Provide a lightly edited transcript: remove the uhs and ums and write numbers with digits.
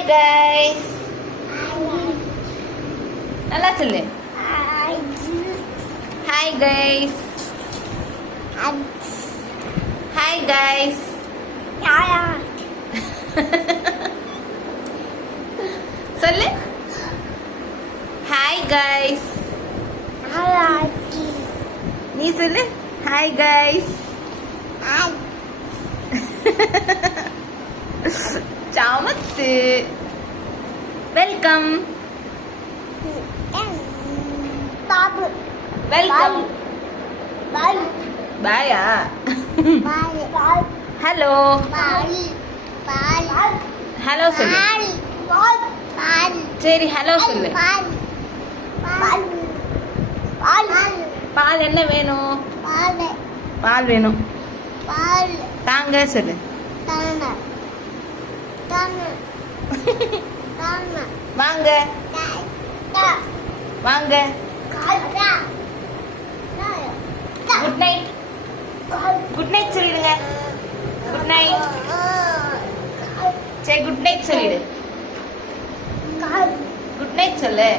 Hi guys. நல்லா சொல்லு. Hi guys. Hi guys. சொல்லு. Hi guys. நீ சொல்லு. Hi guys. சாமத்து. வெல்கம். வெல்கம். பாயா. ஹலோ. ஹலோ சொல்லு. சரி ஹலோ சொல்லு. பால் என்ன வேணும்? பால் வேணும். தாங்க சொல்லு. வாங்க. வாங்க. Good night. குட் நைட் சொல்லிடுங்க. Good night. சரி குட் நைட் சொல்லிடு. குட் நைட் சொல்லு.